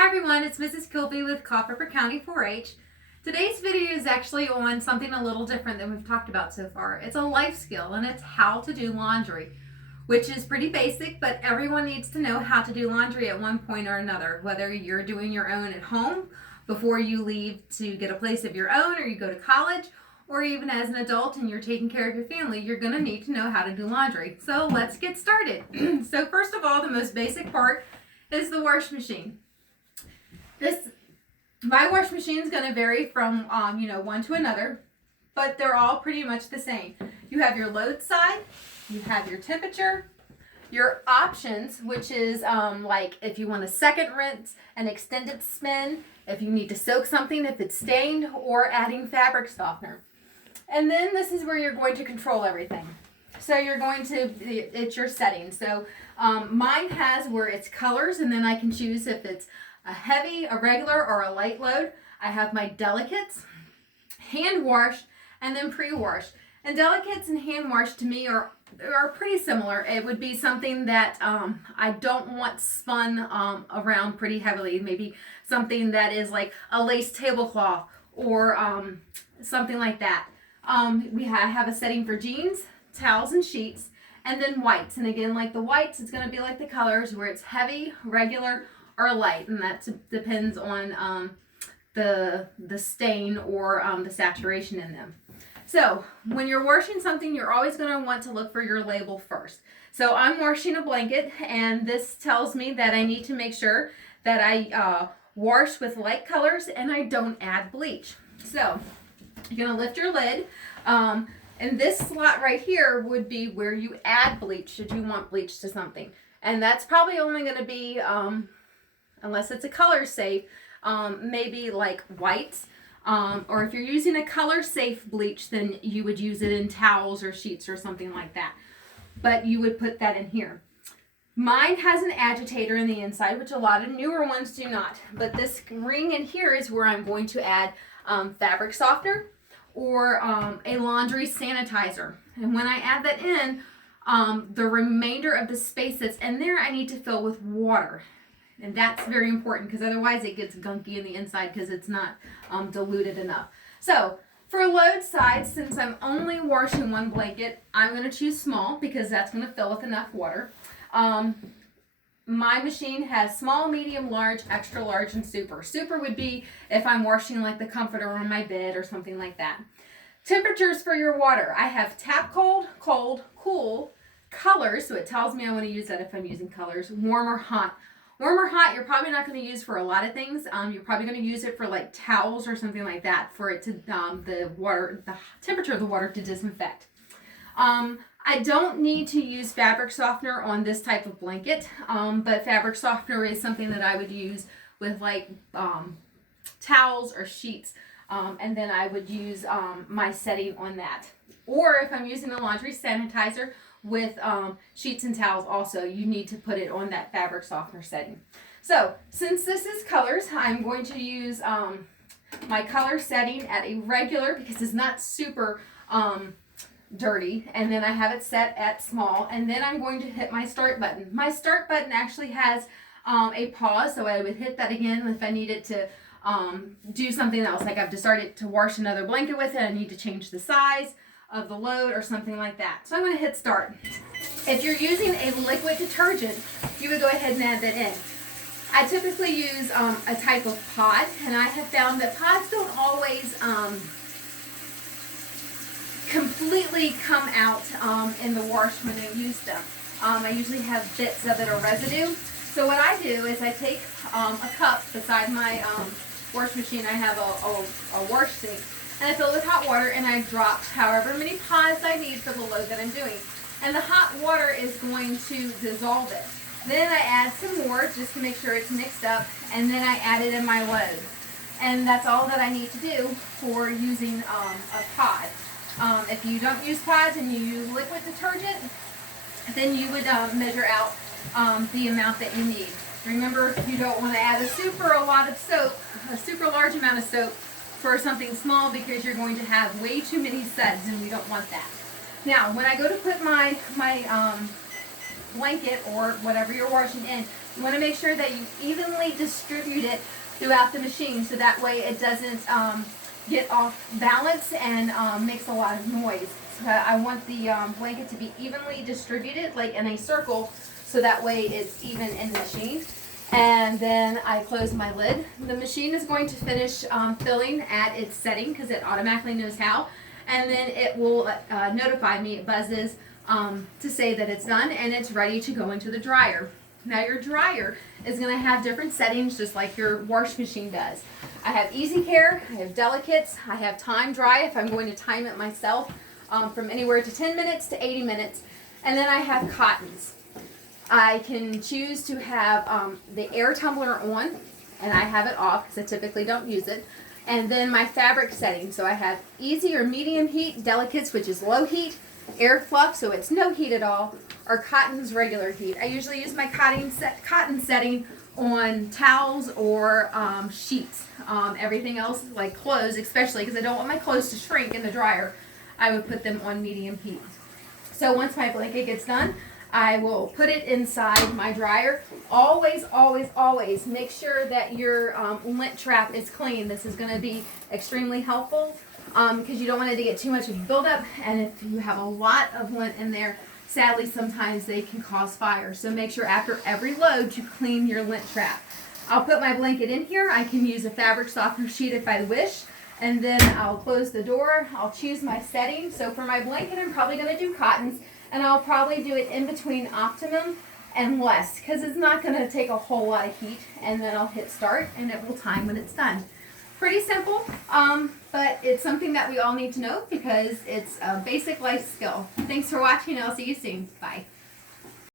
Hi everyone, it's Mrs. Kilby with Cod River County 4-H. Today's video is actually on something a little different than we've talked about so far. It's a life skill and it's how to do laundry, which is pretty basic, but everyone needs to know how to do laundry at one point or another, whether you're doing your own at home before you leave to get a place of your own or you go to college, or even as an adult and you're taking care of your family, you're going to need to know how to do laundry. So let's get started. So first of all, the most basic part is the wash machine. My wash machine is going to vary from one to another, but they're all pretty much the same. You have your load side, you have your temperature, your options, which is like if you want a second rinse, an extended spin, if you need to soak something, if it's stained, or adding fabric softener. And then this is where you're going to control everything. So it's your settings. So mine has where it's colors, and then I can choose if it's a heavy, a regular, or a light load. I have my delicates, hand washed, and then pre-washed. And delicates and hand washed to me are pretty similar. It would be something that I don't want spun around pretty heavily. Maybe something that is like a lace tablecloth or something like that. I have a setting for jeans, towels, and sheets, and then whites. And again, like the whites, it's going to be like the colors where it's heavy, regular, or light, and that depends on the stain or the saturation in them. So when you're washing something, you're always going to want to look for your label first. So I'm washing a blanket, and this tells me that I need to make sure that I wash with light colors and I don't add bleach. So you're going to lift your lid, and this slot right here would be where you add bleach should you want bleach to something. And that's probably only going to be unless it's a color safe, maybe like whites, or if you're using a color safe bleach, then you would use it in towels or sheets or something like that. But you would put that in here. Mine has an agitator in the inside, which a lot of newer ones do not. But this ring in here is where I'm going to add fabric softener or a laundry sanitizer. And when I add that in, the remainder of the space that's in there, I need to fill with water. And that's very important because otherwise it gets gunky in the inside because it's not diluted enough. So for load size, since I'm only washing one blanket, I'm going to choose small because that's going to fill with enough water. My machine has small, medium, large, extra large, and super. Super would be if I'm washing like the comforter on my bed or something like that. Temperatures for your water. I have tap cold, cold, cool, colors, so it tells me I want to use that if I'm using colors, warm or hot. Warm or hot, you're probably not going to use for a lot of things. You're probably going to use it for like towels or something like that for it to the temperature of the water to disinfect. I don't need to use fabric softener on this type of blanket, but fabric softener is something that I would use with like towels or sheets, and then I would use my setting on that. Or if I'm using a laundry sanitizer with sheets and towels also, you need to put it on that fabric softener setting. So since this is colors, I'm going to use my color setting at a regular because it's not super dirty, and then I have it set at small, and then I'm going to hit my start button. My start button actually has a pause, so I would hit that again if I needed to do something else, like I've decided to wash another blanket with it, I need to change the size of the load or something like that. So I'm going to hit start. If you're using a liquid detergent, you would go ahead and add that in. I typically use a type of pod, and I have found that pods don't always completely come out in the wash when I use them. I usually have bits of it or residue. So what I do is I take a cup beside my wash machine. I have a wash sink, and I fill it with hot water, and I drop however many pods I need for the load that I'm doing. And the hot water is going to dissolve it. Then I add some more just to make sure it's mixed up, and then I add it in my load. And that's all that I need to do for using a pod. If you don't use pods and you use liquid detergent, then you would measure out the amount that you need. Remember, you don't want to add a super large amount of soap for something small because you're going to have way too many suds, and we don't want that. Now, when I go to put my blanket or whatever you're washing in, You want to make sure that you evenly distribute it throughout the machine so that way it doesn't get off balance and makes a lot of noise. So I want the blanket to be evenly distributed, like in a circle, so that way it's even in the machine. And then I close my lid. The machine is going to finish filling at its setting because it automatically knows how. And then it will notify me, it buzzes to say that it's done and it's ready to go into the dryer. Now your dryer is going to have different settings just like your wash machine does. I have easy care, I have delicates, I have time dry if I'm going to time it myself from anywhere to 10 minutes to 80 minutes. And then I have cottons. I can choose to have the air tumbler on, and I have it off because I typically don't use it. And then my fabric setting. So I have easy or medium heat, delicates, which is low heat, air fluff, so it's no heat at all, or cotton's regular heat. I usually use my cotton setting on towels or sheets. Everything else, like clothes especially, because I don't want my clothes to shrink in the dryer, I would put them on medium heat. So once my blanket gets done, I will put it inside my dryer. Always, always, always make sure that your lint trap is clean. This is going to be extremely helpful because you don't want it to get too much of a buildup. And if you have a lot of lint in there, sadly, sometimes they can cause fire. So make sure after every load you clean your lint trap. I'll put my blanket in here. I can use a fabric softener sheet if I wish. And then I'll close the door. I'll choose my setting. So for my blanket, I'm probably going to do cottons. And I'll probably do it in between optimum and less because it's not going to take a whole lot of heat. And then I'll hit start and it will time when it's done. Pretty simple, but it's something that we all need to know because it's a basic life skill. Thanks for watching. I'll see you soon. Bye.